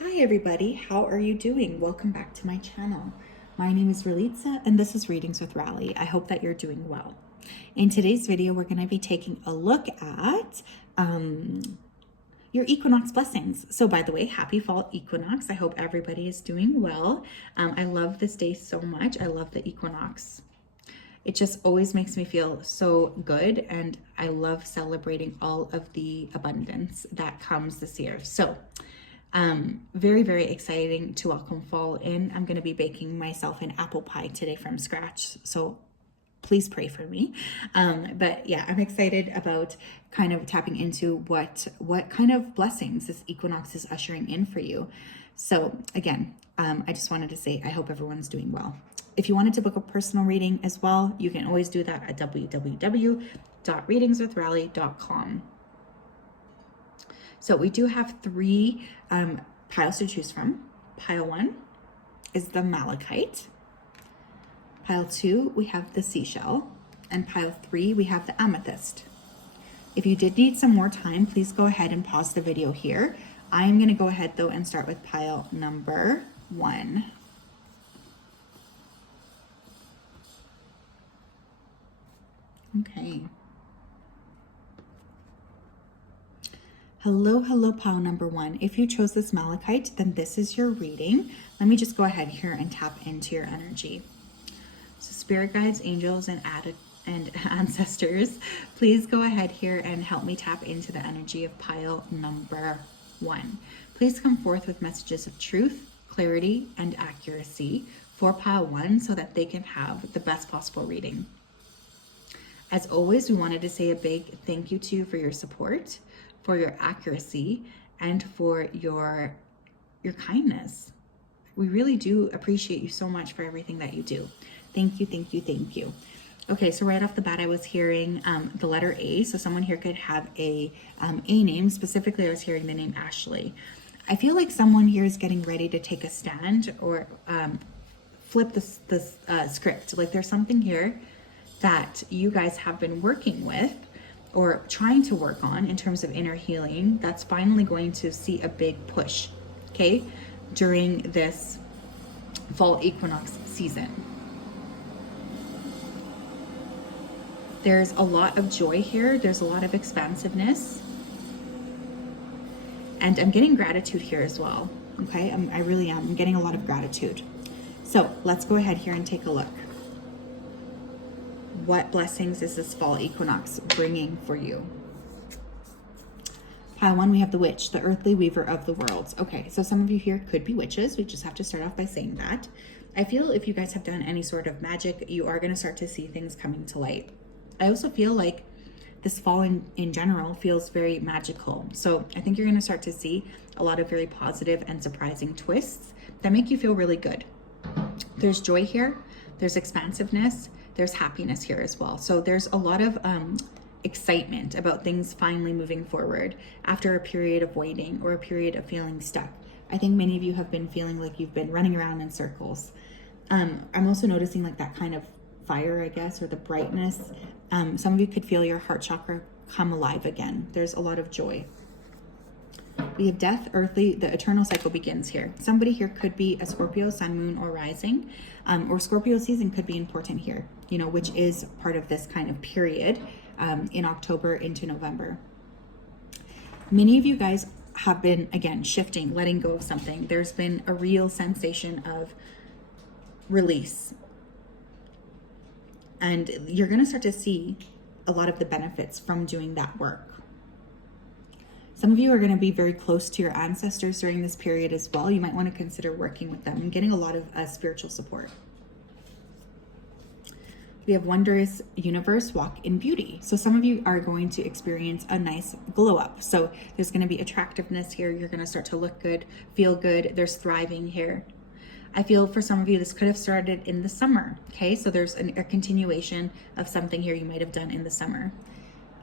Hi everybody, how are you doing? Welcome back to my channel. My name is Ralitza and this is Readings with Rally. I hope that you're doing well. In today's video, we're going to be taking a look at your equinox blessings. So by the way, happy fall equinox. I hope everybody is doing well. I love this day so much. I love the equinox. It just always makes me feel so good, and I love celebrating all of the abundance that comes this year. So very, very exciting to welcome fall in. I'm going to be baking myself an apple pie today from scratch, so please pray for me. But yeah, I'm excited about kind of tapping into what kind of blessings this equinox is ushering in for you. So again, I just wanted to say I hope everyone's doing well. If you wanted to book a personal reading as well, you can always do that at www.readingswithrally.com. So we do have three piles to choose from. Pile 1 is the malachite. Pile 2, we have the seashell. And pile 3, we have the amethyst. If you did need some more time, please go ahead and pause the video here. I'm going to go ahead though and start with pile number 1. Okay. Hello, pile number 1. If you chose this malachite, then this is your reading. Let me just go ahead here and tap into your energy. So spirit guides, angels, and ancestors, please go ahead here and help me tap into the energy of pile number 1. Please come forth with messages of truth, clarity, and accuracy for pile 1 so that they can have the best possible reading. As always, we wanted to say a big thank you to you for your support, for your accuracy, and for your kindness. We really do appreciate you so much for everything that you do. Thank you, thank you, thank you. Okay, so right off the bat, I was hearing the letter A. So someone here could have a name. Specifically, I was hearing the name Ashley. I feel like someone here is getting ready to take a stand or flip this script. Like there's something here that you guys have been working with or trying to work on in terms of inner healing that's finally going to see a big push, okay, during this fall equinox season. There's a lot of joy here. There's a lot of expansiveness. And I'm getting gratitude here as well, okay? I really am. I'm getting a lot of gratitude. So let's go ahead here and take a look. What blessings is this fall equinox bringing for you? Pile 1, we have the witch, the earthly weaver of the worlds. Okay, so some of you here could be witches. We just have to start off by saying that. I feel if you guys have done any sort of magic, you are going to start to see things coming to light. I also feel like this fall in general feels very magical. So I think you're going to start to see a lot of very positive and surprising twists that make you feel really good. There's joy here. There's expansiveness. There's happiness here as well. So there's a lot of excitement about things finally moving forward after a period of waiting or a period of feeling stuck. I think many of you have been feeling like you've been running around in circles. I'm also noticing like that kind of fire, I guess, or the brightness. Some of you could feel your heart chakra come alive again. There's a lot of joy. We have death, earthly, the eternal cycle begins here. Somebody here could be a Scorpio, sun, moon, or rising, or Scorpio season could be important here, you know, which is part of this kind of period in October into November. Many of you guys have been, again, shifting, letting go of something. There's been a real sensation of release. And you're going to start to see a lot of the benefits from doing that work. Some of you are going to be very close to your ancestors during this period as well. You might want to consider working with them and getting a lot of spiritual support. We have wondrous universe, walk in beauty. So some of you are going to experience a nice glow up. So there's going to be attractiveness here. You're going to start to look good, feel good. There's thriving here. I feel for some of you, this could have started in the summer. Okay, so there's a continuation of something here you might have done in the summer.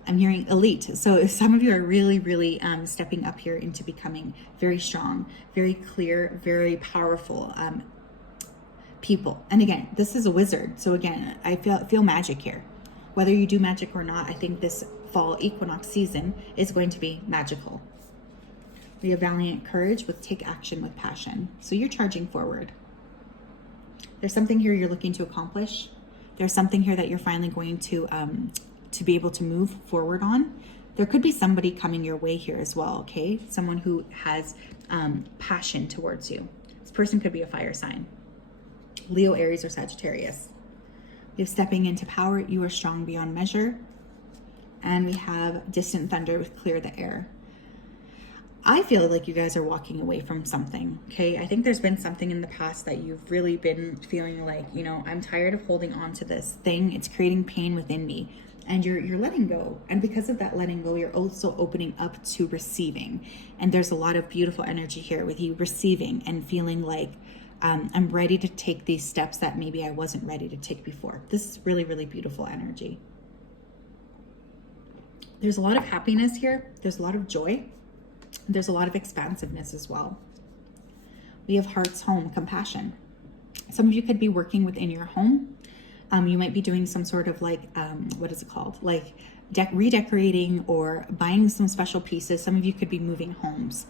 I'm hearing elite. So some of you are really, really stepping up here into becoming very strong, very clear, very powerful people. And again, this is a wizard. So again, I feel magic here. Whether you do magic or not, I think this fall equinox season is going to be magical. We have valiant courage with take action with passion. So you're charging forward. There's something here you're looking to accomplish. There's something here that you're finally going to be able to move forward on. There could be somebody coming your way here as well, okay? Someone who has passion towards you. This person could be a fire sign. Leo, Aries, or Sagittarius. We have stepping into power. You are strong beyond measure. And we have distant thunder with clear the air. I feel like you guys are walking away from something, okay? I think there's been something in the past that you've really been feeling like, you know, I'm tired of holding on to this thing. It's creating pain within me. And you're letting go. And because of that letting go, you're also opening up to receiving. And there's a lot of beautiful energy here with you receiving and feeling like I'm ready to take these steps that maybe I wasn't ready to take before. This is really, really beautiful energy. There's a lot of happiness here. There's a lot of joy. There's a lot of expansiveness as well. We have heart's home, compassion. Some of you could be working within your home. You might be doing some sort of like, what is it called? Like redecorating or buying some special pieces. Some of you could be moving homes.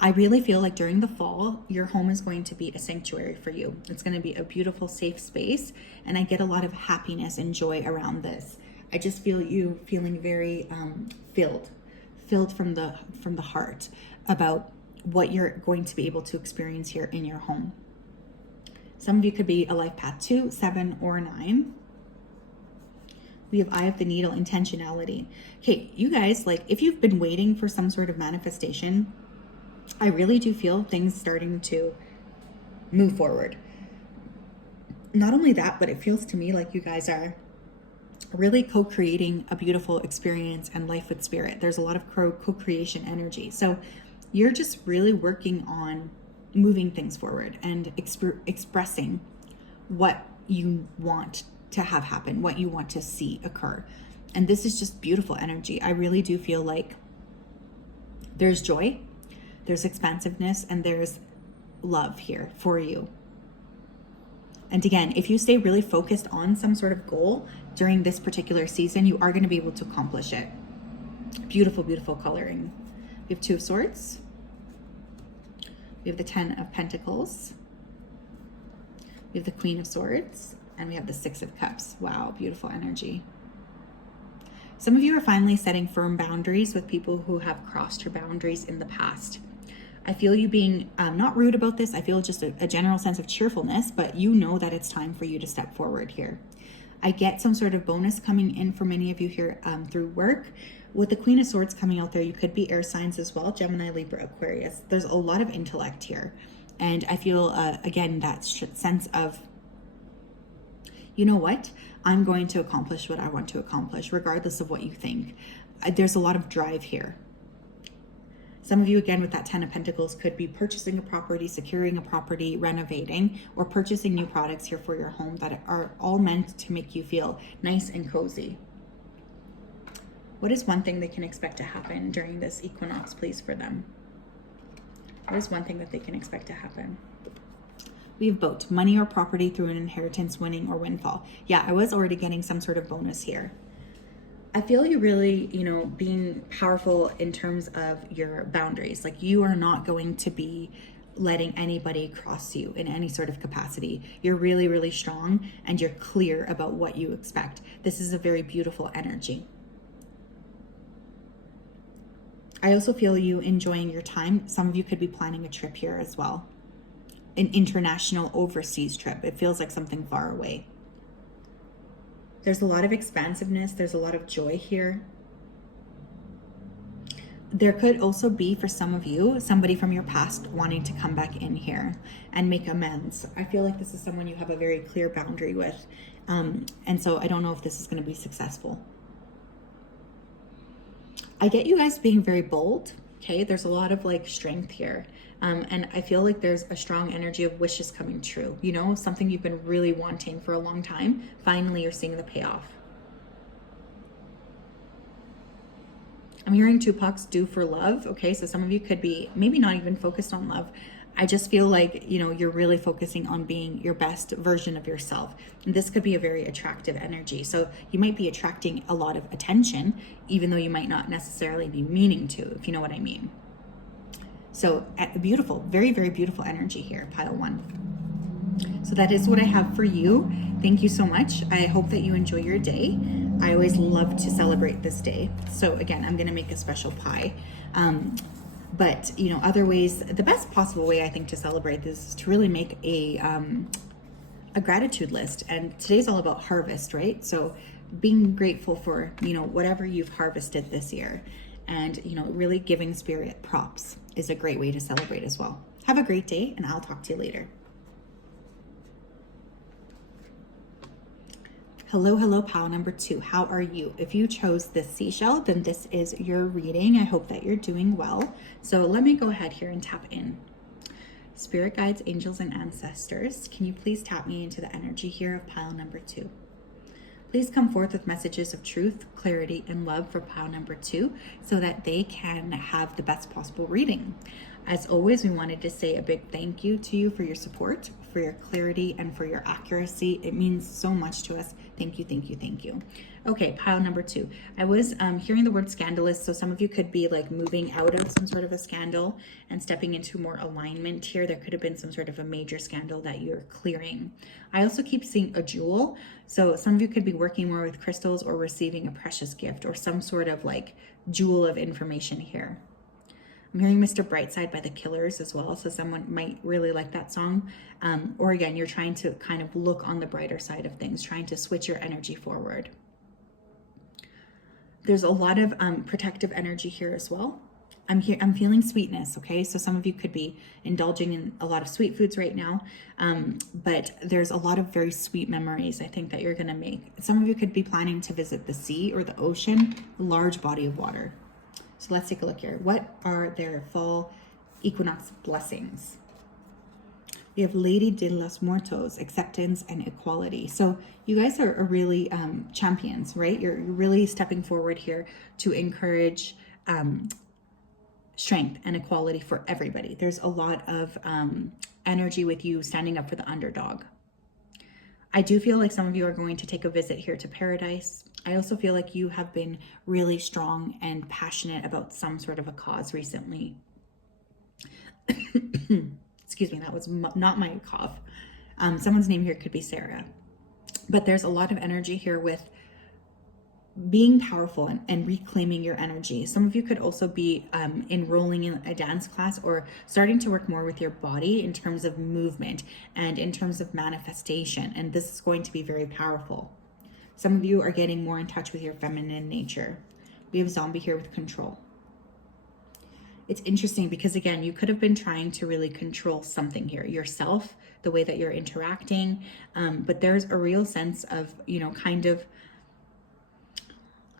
I really feel like during the fall, your home is going to be a sanctuary for you. It's going to be a beautiful, safe space. And I get a lot of happiness and joy around this. I just feel you feeling very filled from the heart about what you're going to be able to experience here in your home. Some of you could be a life path 2, 7, or 9. We have eye of the needle, intentionality. Okay, you guys, like if you've been waiting for some sort of manifestation, I really do feel things starting to move forward. Not only that, but it feels to me like you guys are really co-creating a beautiful experience and life with spirit. There's a lot of co-creation energy. So you're just really working on moving things forward and expressing what you want to have happen, what you want to see occur. And this is just beautiful energy. I really do feel like there's joy, there's expansiveness, and there's love here for you. And again, if you stay really focused on some sort of goal during this particular season, you are going to be able to accomplish it. Beautiful, beautiful coloring. We have 2 of Swords. We have the 10 of Pentacles. We have the Queen of Swords. And we have the 6 of Cups. Wow, beautiful energy. Some of you are finally setting firm boundaries with people who have crossed your boundaries in the past. I feel you being not rude about this. I feel just a general sense of cheerfulness, but you know that it's time for you to step forward here. I get some sort of bonus coming in for many of you here through work. With the Queen of Swords coming out there, you could be air signs as well, Gemini, Libra, Aquarius. There's a lot of intellect here. And I feel, again, that sense of, you know what? I'm going to accomplish what I want to accomplish, regardless of what you think. There's a lot of drive here. Some of you, again, with that 10 of Pentacles, could be purchasing a property, securing a property, renovating, or purchasing new products here for your home that are all meant to make you feel nice and cozy. What is one thing they can expect to happen during this equinox, please, for them? What is one thing that they can expect to happen? We have both money or property through an inheritance, winning, or windfall. Yeah, I was already getting some sort of bonus here. I feel you really, being powerful in terms of your boundaries. Like you are not going to be letting anybody cross you in any sort of capacity. You're really, really strong and you're clear about what you expect. This is a very beautiful energy. I also feel you enjoying your time. Some of you could be planning a trip here as well. An international overseas trip. It feels like something far away. There's a lot of expansiveness. There's a lot of joy here. There could also be, for some of you, somebody from your past wanting to come back in here and make amends. I feel like this is someone you have a very clear boundary with. And so I don't know if this is going to be successful. I get you guys being very bold. Okay, there's a lot of strength here. And I feel like there's a strong energy of wishes coming true. Something you've been really wanting for a long time. Finally, you're seeing the payoff. I'm hearing 2 pucks due for love. Okay, so some of you could be maybe not even focused on love. I just feel like, you're really focusing on being your best version of yourself. And this could be a very attractive energy. So you might be attracting a lot of attention, even though you might not necessarily be meaning to, if you know what I mean. So beautiful, very, very beautiful energy here, pile one. So that is what I have for you. Thank you so much. I hope that you enjoy your day. I always love to celebrate this day. So again, I'm going to make a special pie. But you know, other ways, the best possible way I think to celebrate this is to really make a gratitude list. And today's all about harvest, right? So being grateful for, you know, whatever you've harvested this year, and, you know, really giving spirit props is a great way to celebrate as well. Have a great day, and I'll talk to you later. Hello, pile number 2. How are you? If you chose this seashell, then this is your reading. I hope that you're doing well. So let me go ahead here and tap in. Spirit guides, angels, and ancestors, can you please tap me into the energy here of pile number 2? Please come forth with messages of truth, clarity, and love for pile number 2 so that they can have the best possible reading. As always, we wanted to say a big thank you to you for your support, for your clarity, and for your accuracy. It means so much to us. Thank you, thank you, thank you. Okay, pile number 2. I was hearing the word scandalous, so some of you could be like moving out of some sort of a scandal and stepping into more alignment here. There could have been some sort of a major scandal that you're clearing. I also keep seeing a jewel, so some of you could be working more with crystals or receiving a precious gift or some sort of like jewel of information here. I'm hearing Mr. Brightside by the Killers as well, so someone might really like that song. Or again, you're trying to kind of look on the brighter side of things, trying to switch your energy forward. There's a lot of protective energy here as well. I'm feeling sweetness, okay? So some of you could be indulging in a lot of sweet foods right now, but there's a lot of very sweet memories I think that you're gonna make. Some of you could be planning to visit the sea or the ocean, a large body of water. So let's take a look here. What are their fall equinox blessings? We have Lady de los Muertos, acceptance and equality. So you guys are really champions, right? You're really stepping forward here to encourage strength and equality for everybody. There's a lot of energy with you standing up for the underdog. I do feel like some of you are going to take a visit here to paradise. I also feel like you have been really strong and passionate about some sort of a cause recently. Excuse me, that was not my cough. Someone's name here could be Sarah. But there's a lot of energy here with being powerful and reclaiming your energy. Some of you could also be enrolling in a dance class or starting to work more with your body in terms of movement and in terms of manifestation. And this is going to be very powerful. Some of you are getting more in touch with your feminine nature. We have Zombie here with control. It's interesting because, again, you could have been trying to really control something here, yourself, the way that you're interacting. But there's a real sense of, you know, kind of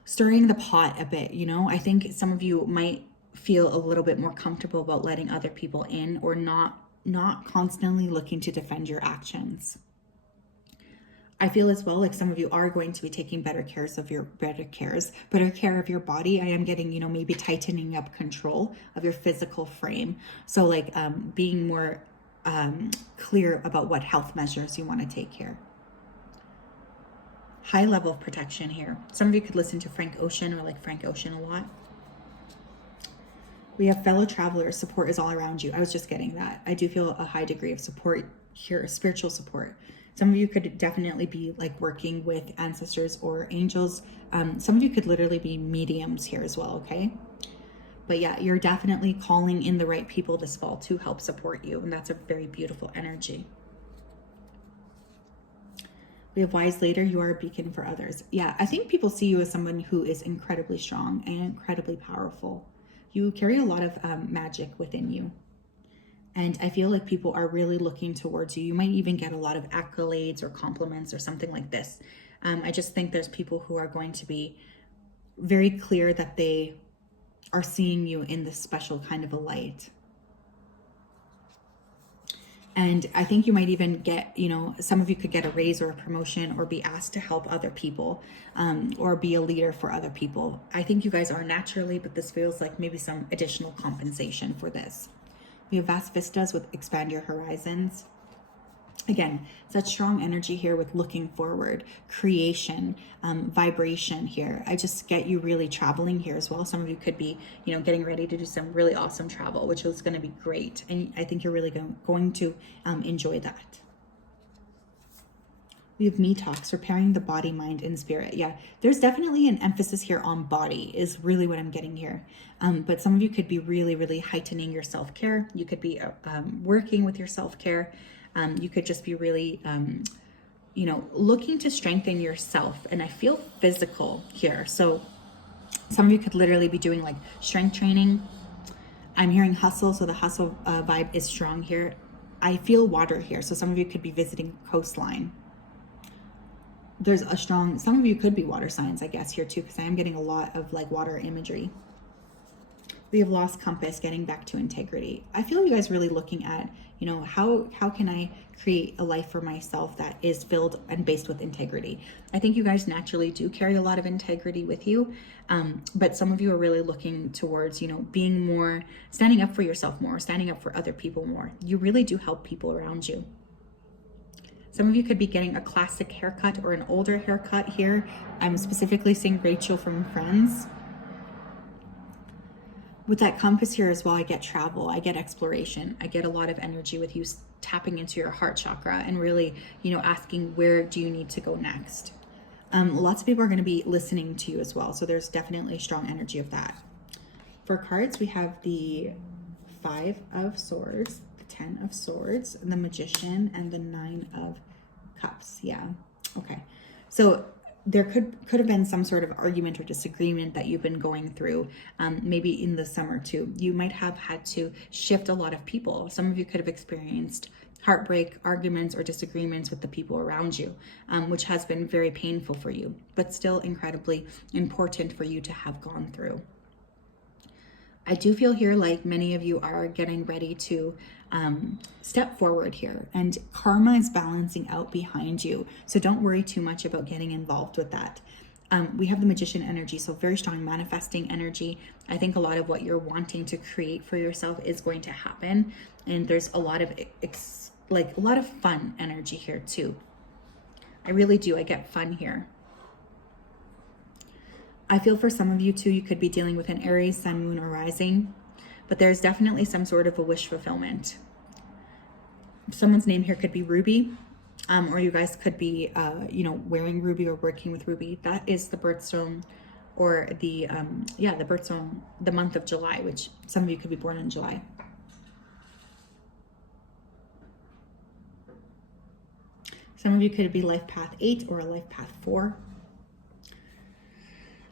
stirring the pot a bit, you know. I think some of you might feel a little bit more comfortable about letting other people in or not constantly looking to defend your actions. I feel as well like some of you are going to be taking better care of your body. I am getting, you know, maybe tightening up control of your physical frame. So like being more clear about what health measures you want to take here. High level of protection here. Some of you could listen to Frank Ocean or like Frank Ocean a lot. We have fellow travelers. Support is all around you. I was just getting that. I do feel a high degree of support here, spiritual support. Some of you could definitely be like working with ancestors or angels. Some of you could literally be mediums here as well, okay? But yeah, you're definitely calling in the right people this fall to help support you. And that's a very beautiful energy. We have Wise Later, you are a beacon for others. Yeah, I think people see you as someone who is incredibly strong and incredibly powerful. You carry a lot of magic within you. And I feel like people are really looking towards you. You might even get a lot of accolades or compliments or something like this. I just think there's people who are going to be very clear that they are seeing you in this special kind of a light. And I think you might even get, you know, some of you could get a raise or a promotion or be asked to help other people or be a leader for other people. I think you guys are naturally, but this feels like maybe some additional compensation for this. We have Vast Vistas with Expand Your Horizons. Again, such strong energy here with looking forward, creation, vibration here. I just get you really traveling here as well. Some of you could be, you know, getting ready to do some really awesome travel, which is going to be great. And I think you're really going to enjoy that. We have me talks, repairing the body, mind, and spirit. Yeah, there's definitely an emphasis here on body is really what I'm getting here. But some of you could be really, really heightening your self-care. You could be working with your self-care. You could just be really, you know, looking to strengthen yourself. And I feel physical here. So some of you could literally be doing like strength training. I'm hearing hustle. So the hustle vibe is strong here. I feel water here. So some of you could be visiting coastline. There's a strong, some of you could be water signs, I guess, here too, because I am getting a lot of like water imagery. We have lost compass, getting back to integrity. I feel you guys really looking at, you know, how can I create a life for myself that is filled and based with integrity? I think you guys naturally do carry a lot of integrity with you, but some of you are really looking towards, you know, being more, standing up for yourself more, standing up for other people more. You really do help people around you. Some of you could be getting a classic haircut or an older haircut here. I'm specifically seeing Rachel from Friends. With that compass here as well, I get travel, I get exploration, I get a lot of energy with you tapping into your heart chakra and really, you know, asking where do you need to go next. Lots of people are going to be listening to you as well. So there's definitely a strong energy of that. For cards, we have the 5 of Swords, the 10 of Swords, the Magician, and the 9 of Cups. Yeah. Okay. So there could have been some sort of argument or disagreement that you've been going through, maybe in the summer too. You might have had to shift a lot of people. Some of you could have experienced heartbreak, arguments, or disagreements with the people around you, which has been very painful for you, but still incredibly important for you to have gone through. I do feel here like many of you are getting ready to step forward here, and karma is balancing out behind you. So don't worry too much about getting involved with that. We have the Magician energy, so very strong manifesting energy. I think a lot of what you're wanting to create for yourself is going to happen. And there's a lot of like a lot of fun energy here too. I really do. I get fun here. I feel for some of you too, you could be dealing with an Aries, Sun, Moon, or Rising, but there's definitely some sort of a wish fulfillment. Someone's name here could be Ruby, or you guys could be, you know, wearing Ruby or working with Ruby. That is the birthstone, or the, the birthstone, the month of July, which some of you could be born in July. Some of you could be life path 8 or a life path 4.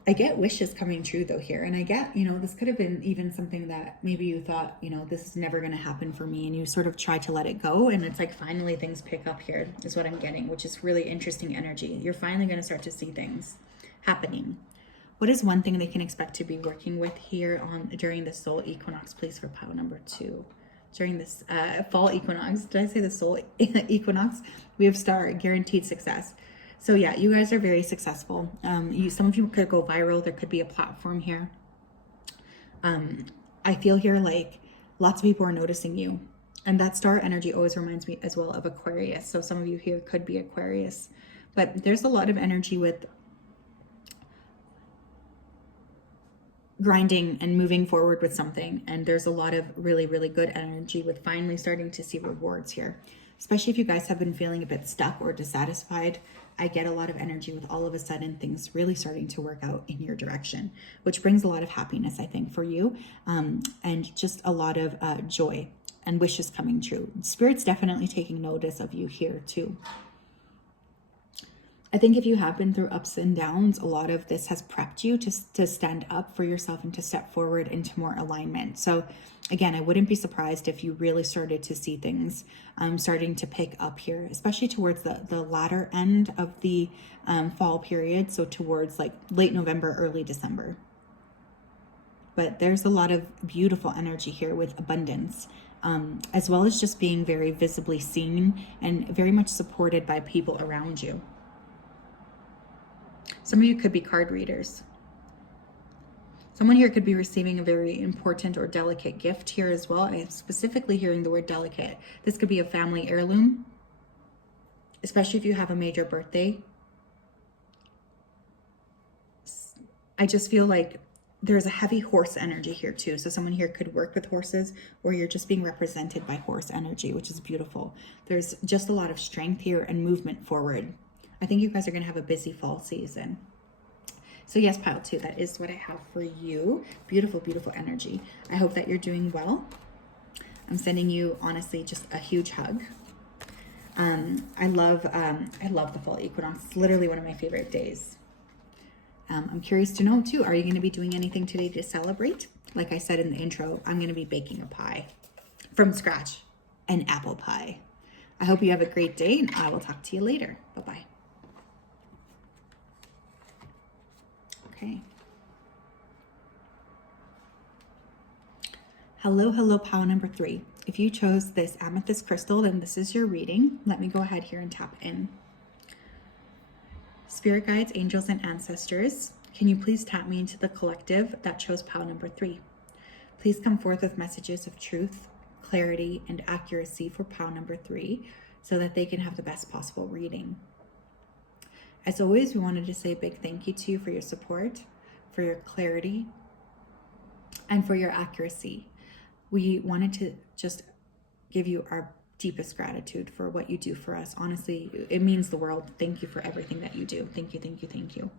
I get wishes coming true though here. And I get, you know, this could have been even something that maybe you thought, you know, this is never going to happen for me. And you sort of try to let it go. And it's like, finally things pick up here is what I'm getting, which is really interesting energy. You're finally going to start to see things happening. What is one thing they can expect to be working with here during the soul equinox, please, for pile number 2? During this fall equinox, did I say the soul equinox? We have star, guaranteed success. So yeah, you guys are very successful. Some of you could go viral. There could be a platform here. I feel here like lots of people are noticing you. And that star energy always reminds me as well of Aquarius. So some of you here could be Aquarius. But there's a lot of energy with grinding and moving forward with something. And there's a lot of really, really good energy with finally starting to see rewards here. Especially if you guys have been feeling a bit stuck or dissatisfied. I get a lot of energy with all of a sudden things really starting to work out in your direction, which brings a lot of happiness, I think, for you, and just a lot of joy and wishes coming true. Spirit's definitely taking notice of you here too. I think if you have been through ups and downs, a lot of this has prepped you to stand up for yourself and to step forward into more alignment. So again, I wouldn't be surprised if you really started to see things starting to pick up here, especially towards the latter end of the fall period. So towards like late November, early December. But there's a lot of beautiful energy here with abundance, as well as just being very visibly seen and very much supported by people around you. Some of you could be card readers. Someone here could be receiving a very important or delicate gift here as well. I am specifically hearing the word delicate. This could be a family heirloom. especially if you have a major birthday. I just feel like there's a heavy horse energy here too. So someone here could work with horses, or you're just being represented by horse energy, which is beautiful. There's just a lot of strength here and movement forward. I think you guys are going to have a busy fall season. So yes, pile 2, that is what I have for you. Beautiful, beautiful energy. I hope that you're doing well. I'm sending you, honestly, just a huge hug. I love the fall equinox. It's literally one of my favorite days. I'm curious to know too, are you going to be doing anything today to celebrate? Like I said in the intro, I'm going to be baking a pie from scratch, an apple pie. I hope you have a great day, and I will talk to you later. Bye-bye. Okay. Hello, hello, pile number 3. If you chose this amethyst crystal, then this is your reading. Let me go ahead here and tap in. Spirit guides, angels, and ancestors, can you please tap me into the collective that chose pile number 3? Please come forth with messages of truth, clarity, and accuracy for pile number 3 so that they can have the best possible reading. As always, we wanted to say a big thank you to you for your support, for your clarity, and for your accuracy. We wanted to just give you our deepest gratitude for what you do for us. Honestly, it means the world. Thank you for everything that you do. Thank you, thank you, thank you.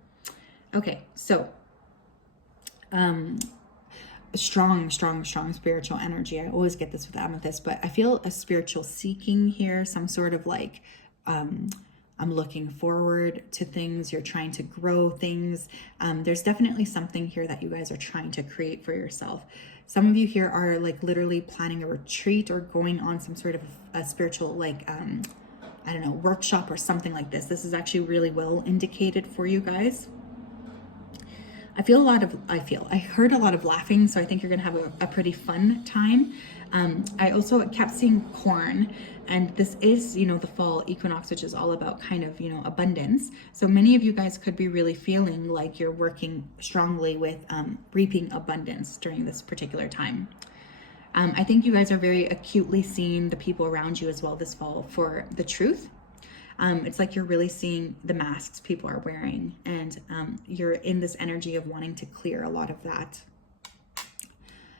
Okay, so strong spiritual energy. I always get this with amethyst, but I feel a spiritual seeking here, some sort of like I'm looking forward to things. You're trying to grow things. There's definitely something here that you guys are trying to create for yourself. Some of you here are like literally planning a retreat or going on some sort of a spiritual, like, I don't know, workshop or something like this. This is actually really well indicated for you guys. I heard a lot of laughing, so I think you're gonna have a pretty fun time. I also kept seeing corn, and this is, the fall equinox, which is all about kind of, abundance. So many of you guys could be really feeling like you're working strongly with reaping abundance during this particular time. I think you guys are very acutely seeing the people around you as well this fall for the truth. It's like you're really seeing the masks people are wearing, and you're in this energy of wanting to clear a lot of that.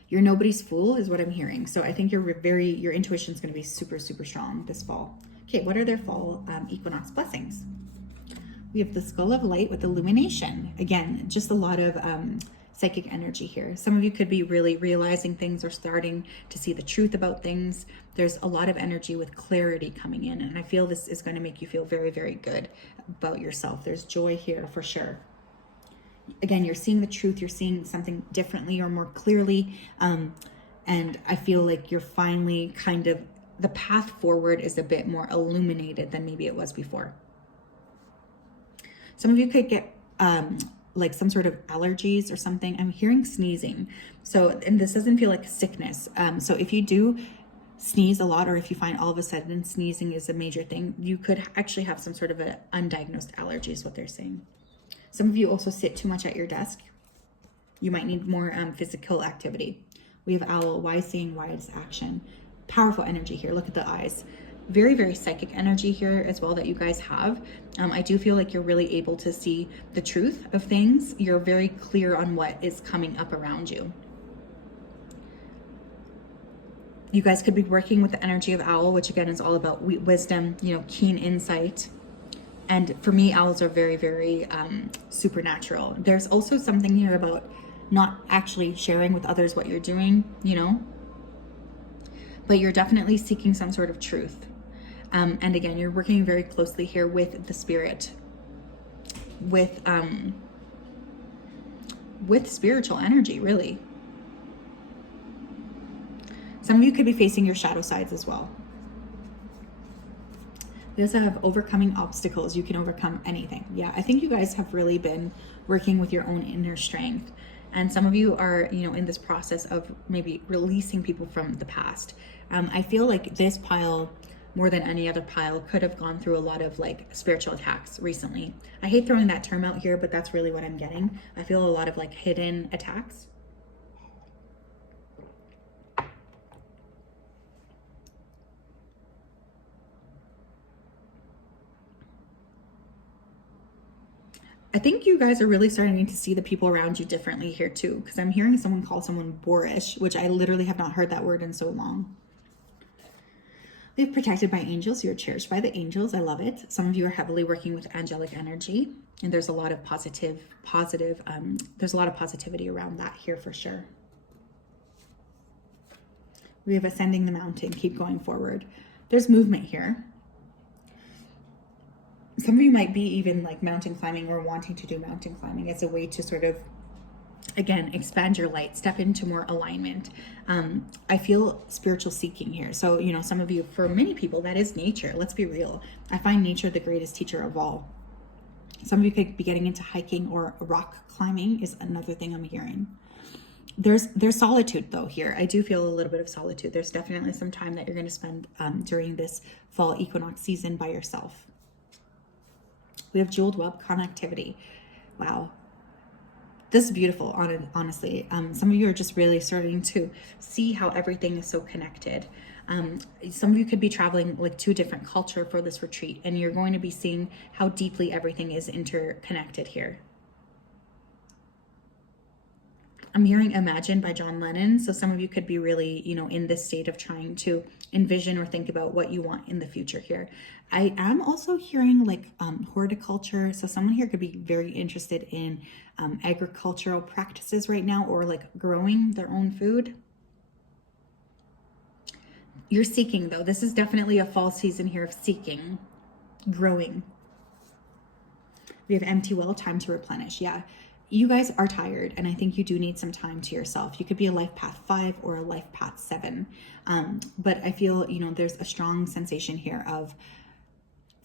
You're nobody's fool is what I'm hearing. So I think your intuition is going to be super, super strong this fall. Okay, what are their fall equinox blessings? We have the skull of light with illumination. Again, just a lot of psychic energy here. Some of you could be really realizing things or starting to see the truth about things. There's a lot of energy with clarity coming in, and I feel this is going to make you feel very, very good about yourself. There's joy here for sure. Again, you're seeing the truth, you're seeing something differently or more clearly, and I feel like you're finally kind of, the path forward is a bit more illuminated than maybe it was before. Some of you could get like some sort of allergies or something. I'm hearing sneezing. So, and this doesn't feel like sickness. So if you do sneeze a lot, or if you find all of a sudden sneezing is a major thing, you could actually have some sort of an undiagnosed allergy is what they're saying. Some of you also sit too much at your desk. You might need more physical activity. We have owl, wise seeing, wise action. Powerful energy here. Look at the eyes. Very, very psychic energy here as well that you guys have. I do feel like you're really able to see the truth of things. You're very clear on what is coming up around you. You guys could be working with the energy of owl, which again is all about wisdom, keen insight. And for me, owls are very, very supernatural. There's also something here about not actually sharing with others what you're doing, but you're definitely seeking some sort of truth. And again, you're working very closely here with the spirit, with spiritual energy, really. Some of you could be facing your shadow sides as well. We also have overcoming obstacles. You can overcome anything. Yeah, I think you guys have really been working with your own inner strength. And some of you are, in this process of maybe releasing people from the past. I feel like this pile, more than any other pile, could have gone through a lot of like spiritual attacks recently. I hate throwing that term out here, but that's really what I'm getting. I feel a lot of like hidden attacks. I think you guys are really starting to see the people around you differently here too, because I'm hearing someone call someone boorish, which I literally have not heard that word in so long. We're protected by angels. You're cherished by the angels. I love it. Some of you are heavily working with angelic energy, and there's a lot of there's a lot of positivity around that here for sure. We have ascending the mountain. Keep going forward. There's movement here. Some of you might be even like mountain climbing or wanting to do mountain climbing as a way to sort of, again, expand your light, step into more alignment. I feel spiritual seeking here. So, you know, some of you, for many people, that is nature. Let's be real. I find nature the greatest teacher of all. Some of you could be getting into hiking or rock climbing is another thing I'm hearing. There's solitude though here. I do feel a little bit of solitude. There's definitely some time that you're going to spend during this fall equinox season by yourself. We have jeweled web connectivity. Wow. This is beautiful, honestly. Some of you are just really starting to see how everything is so connected. Some of you could be traveling like to a different culture for this retreat, and you're going to be seeing how deeply everything is interconnected here. I'm hearing Imagine by John Lennon. So some of you could be really, you know, in this state of trying to envision or think about what you want in the future here. I am also hearing like horticulture. So someone here could be very interested in agricultural practices right now, or like growing their own food. You're seeking though. This is definitely a fall season here of seeking, growing. We have empty well, time to replenish. Yeah. You guys are tired, and I think you do need some time to yourself. You could be a life path 5 or a life path 7. But I feel, you know, there's a strong sensation here of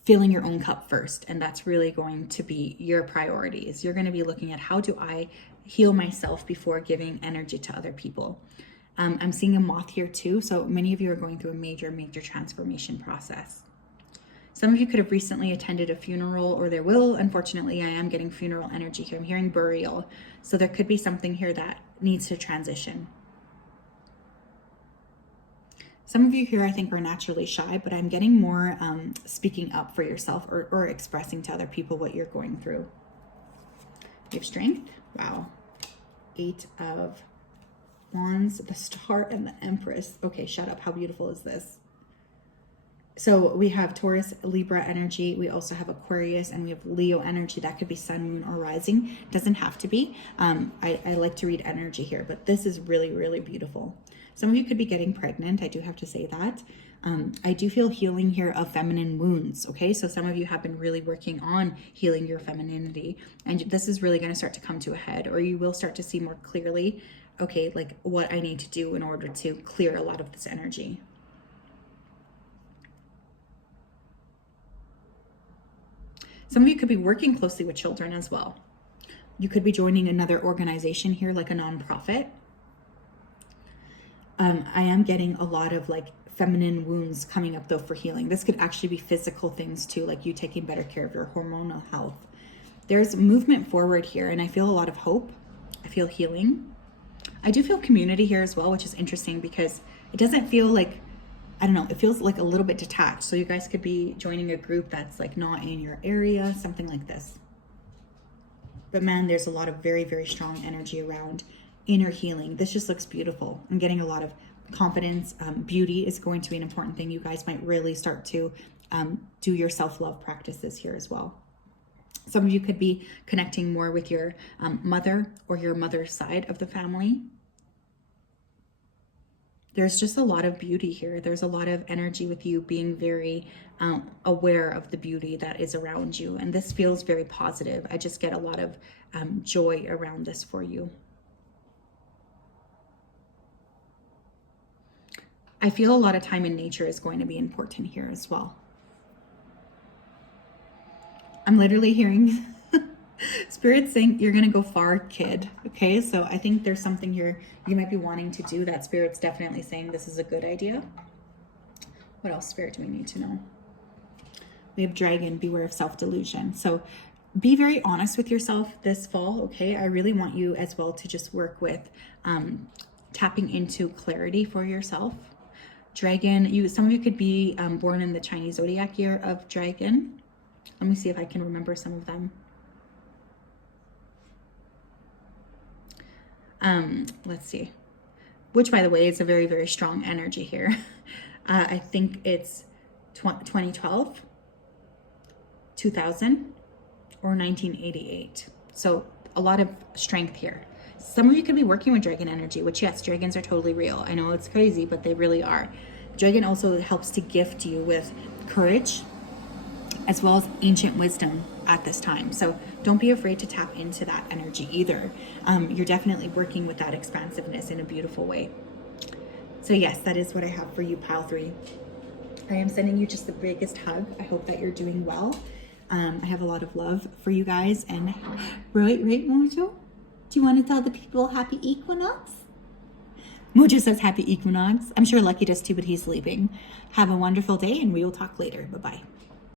filling your own cup first. And that's really going to be your priorities. You're going to be looking at, how do I heal myself before giving energy to other people? I'm seeing a moth here too. So many of you are going through a major transformation process. Some of you could have recently attended a funeral, or there will. Unfortunately, I am getting funeral energy here. I'm hearing burial. So there could be something here that needs to transition. Some of you here, I think, are naturally shy, but I'm getting more speaking up for yourself, or expressing to other people what you're going through. You have strength. Wow. 8 of Wands, the Star, and the Empress. Okay, shut up. How beautiful is this? So we have Taurus, Libra energy. We also have Aquarius, and we have Leo energy. That could be sun, moon, or rising. Doesn't have to be. I like to read energy here, but this is really, really beautiful. Some of you could be getting pregnant. I do have to say that. I do feel healing here of feminine wounds. Okay, so some of you have been really working on healing your femininity, and this is really going to start to come to a head, or you will start to see more clearly, okay, like what I need to do in order to clear a lot of this energy. Some of you could be working closely with children as well. You could be joining another organization here, like a nonprofit. I am getting a lot of like feminine wounds coming up though for healing. This could actually be physical things too, like you taking better care of your hormonal health. There's movement forward here, and I feel a lot of hope. I feel healing. I do feel community here as well, which is interesting because it doesn't feel like, I don't know, it feels like a little bit detached. So you guys could be joining a group that's like not in your area, something like this. But man, there's a lot of very, very strong energy around inner healing. This just looks beautiful. I'm getting a lot of confidence. Beauty is going to be an important thing. You guys might really start to do your self-love practices here as well. Some of you could be connecting more with your mother or your mother's side of the family. There's just a lot of beauty here. There's a lot of energy with you being very aware of the beauty that is around you. And this feels very positive. I just get a lot of joy around this for you. I feel a lot of time in nature is going to be important here as well. I'm literally hearing Spirit saying you're going to go far, kid. Okay, so I think there's something here you might be wanting to do that Spirit's definitely saying this is a good idea. What else, Spirit, do we need to know? We have Dragon, beware of self-delusion. So be very honest with yourself this fall, okay? I really want you as well to just work with tapping into clarity for yourself. Dragon, some of you could be born in the Chinese zodiac year of Dragon. Let me see if I can remember some of them. Let's see. Which, by the way, is a very, very strong energy here. I think it's 2012, 2000, or 1988. So a lot of strength here. Some of you could be working with dragon energy, which, yes, dragons are totally real. I know it's crazy, but they really are. Dragon also helps to gift you with courage as well as ancient wisdom at this time. So don't be afraid to tap into that energy either. You're definitely working with that expansiveness in a beautiful way. So yes, that is what I have for you, pile 3. I am sending you just the biggest hug. I hope that you're doing well. I have a lot of love for you guys. And right, Mojo? Do you want to tell the people happy equinox? Mojo says happy equinox. I'm sure Lucky does too, but he's sleeping. Have a wonderful day, and we will talk later. Bye-bye.